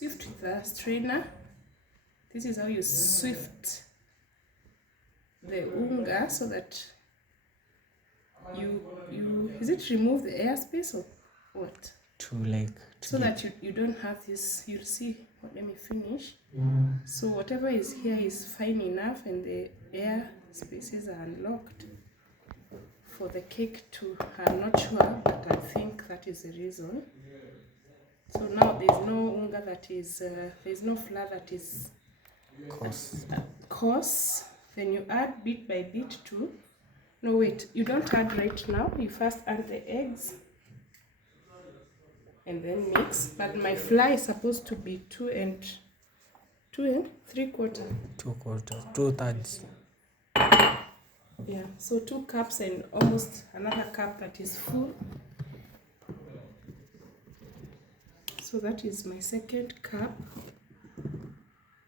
Sift the strainer. This is how you sift the unga so that you is it remove the airspace or what? So that you don't have this. You'll see. Let me finish. So whatever is here is fine enough, and the air spaces are unlocked for the cake to. I'm not sure, but I think that is the reason. So now there's no unga that is. There's no flour that is coarse. Then you add bit by bit to. No wait, you don't add right now. You first add the eggs. And then mix, but my flour is supposed to be 2 3/4. 2/3. Yeah, so 2 cups and almost another cup that is full. So that is my second cup.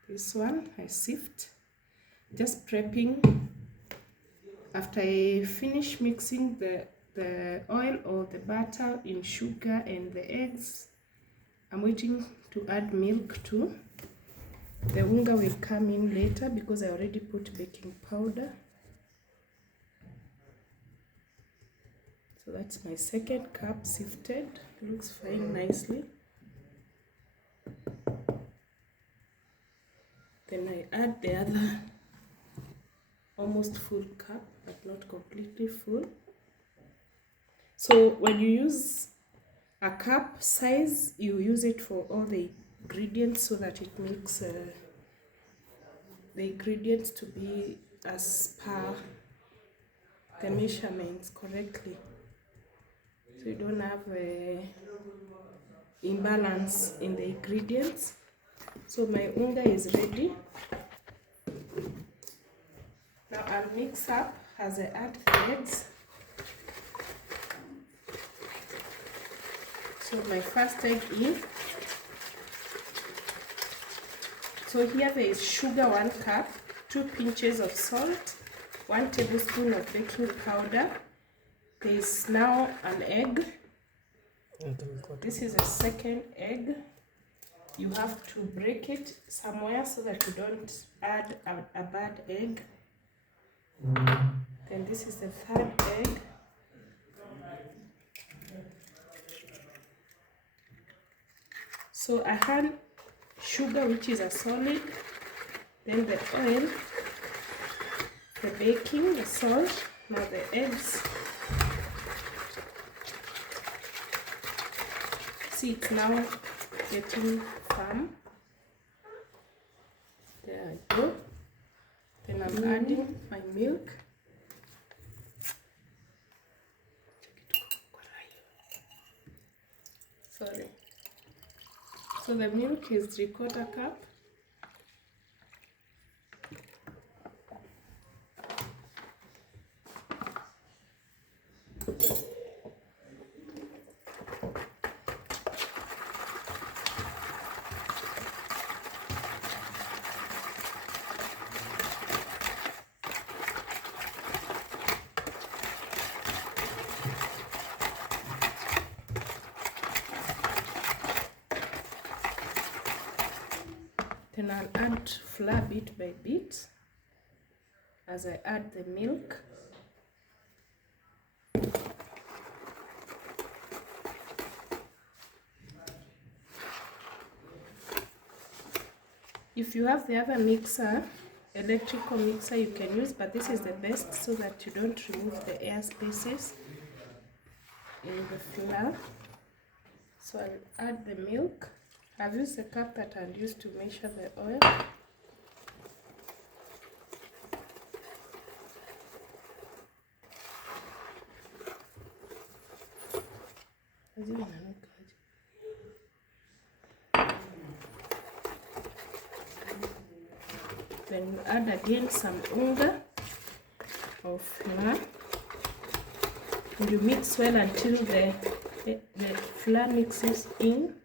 This one I sift, just prepping. After I finish mixing the oil or the butter in sugar and the eggs, I'm waiting to add milk too. The unga will come in later because I already put baking powder. So that's my second cup sifted. Looks fine nicely. Then I add the other almost full cup, but not completely full. So when you use a cup size, you use it for all the ingredients so that it makes the ingredients to be as per the measurements correctly. So you don't have imbalance in the ingredients. So my unga is ready. Now I'll mix up as I add the eggs. So my first egg in. So here there is sugar 1 cup, 2 pinches of salt, 1 tablespoon of baking powder. There is now an egg. This is a second egg. You have to break it somewhere so that you don't add a bad egg. Then this is the third egg. So I add sugar, which is a solid, then the oil, the baking, the salt, now the eggs. See, it's now getting firm. There I go. Then I'm adding my milk. Sorry. So the milk is 3/4 cup. Then I'll add flour bit by bit as I add the milk. If you have the other mixer, electrical mixer, you can use, but this is the best so that you don't remove the air spaces in the flour. So I'll add the milk. I've used the cup that I'll use to measure the oil. Then you add again some unga or flour, and you mix well until the flour mixes in.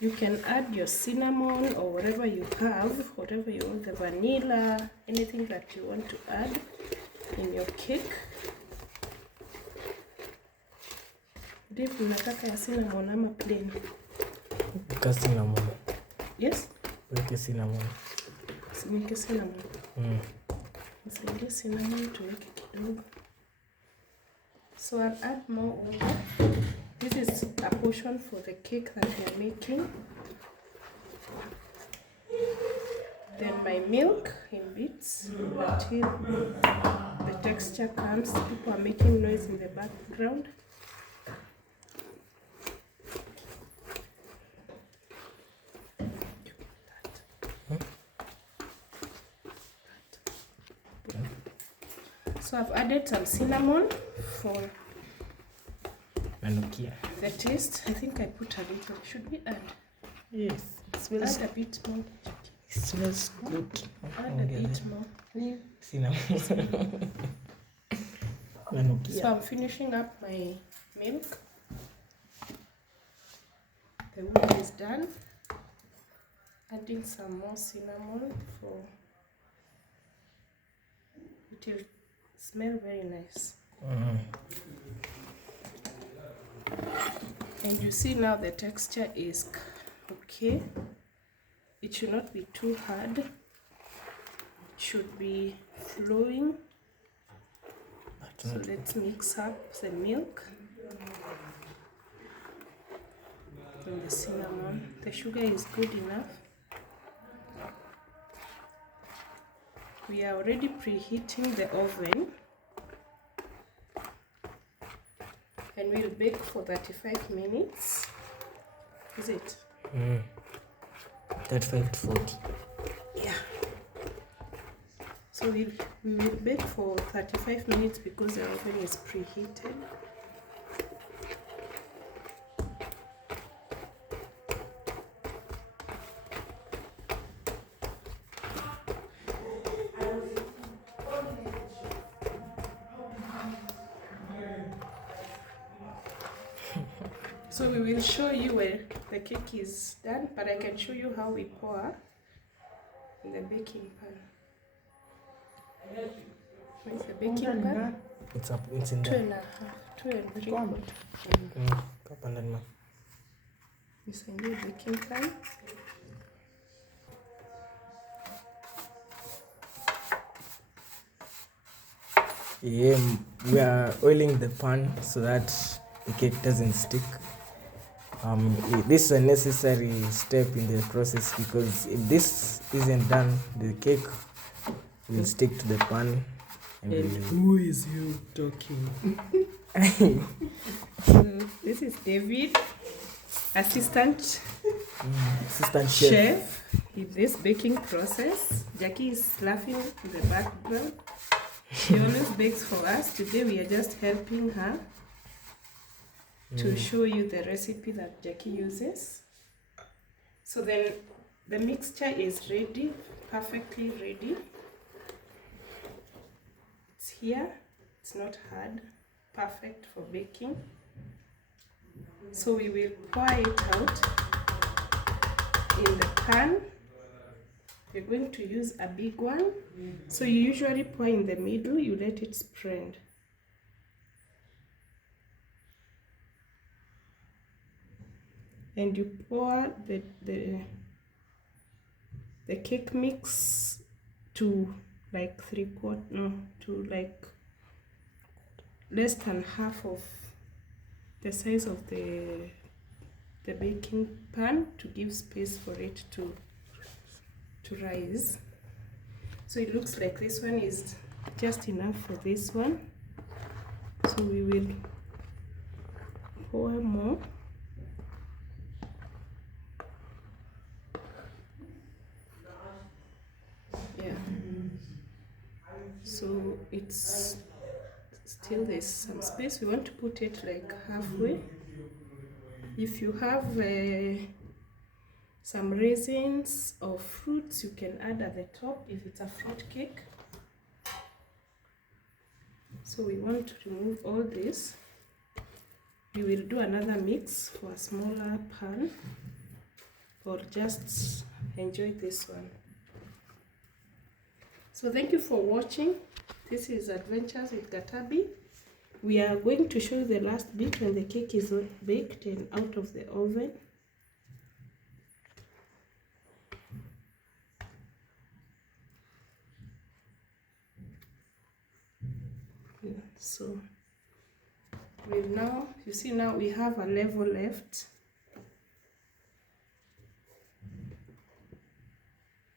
You can add your cinnamon or whatever you have, whatever you want, the vanilla, anything that you want to add in your cake. Dave, unataka ya cinnamon ama plain? Weka cinnamon. Yes? Weke cinnamon. Simike cinnamon. Nisaidie cinnamon tuweke kidogo. So I'll add more over. This is a portion for the cake that we are making. Then my milk in bits until the texture comes. People are making noise in the background. So I've added some cinnamon for the taste. I think I put a little. Should we add? Yes. Add a bit more. It smells good. Add a bit more. Cinnamon. So I'm finishing up my milk. The wood is done. Adding some more cinnamon for it will smell very nice. And you see now the texture is okay. It should not be too hard. It should be flowing. So let's mix up the milk and the cinnamon. The sugar is good enough. We are already preheating the oven and we'll bake for 35 minutes. Is it? 35 to 40. Yeah. So we'll bake for 35 minutes because the oven is preheated. So we will show you where the cake is done, but I can show you how we pour in the baking pan. Where's the baking pan? It's up, it's in 2 there. and a half, 2 and 3 quarters. Cup and then This is a new baking pan. Yeah, we are oiling the pan so that the cake doesn't stick. This is a necessary step in the process because if this isn't done, the cake will stick to the pan. And who is you talking? So this is David, assistant chef in this baking process. Jackie is laughing in the background. She always bakes for us. Today we are just helping her to show you the recipe that Jackie uses. So then the mixture is ready, perfectly ready. It's here. It's not hard. Perfect for baking. So we will pour it out in the pan. We're going to use a big one. So you usually pour in the middle, you let it spread. And you pour the cake mix to like to like less than half of the size of the baking pan to give space for it to rise. So it looks like this one is just enough for this one. So we will pour more. Yeah. So it's still there's some space. We want to put it like halfway. If you have some raisins or fruits, you can add at the top if it's a fruit cake. So we want to remove all this. We will do another mix for a smaller pan. or just enjoy this one. So thank you for watching. This is Adventures with Gatabi. We are going to show you the last bit when the cake is baked and out of the oven. Yeah, so now, you see, now we have a level left.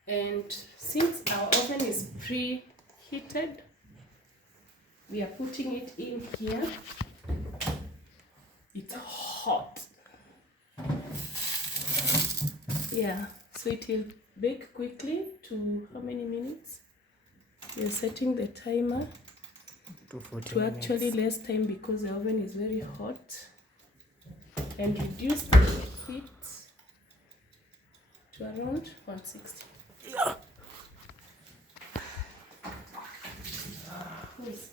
And since our oven is preheated, we are putting it in here. It's hot. Yeah, so it will bake quickly to how many minutes? We are setting the timer to actually less time because the oven is very hot, and reduce the heat to around 160. Please.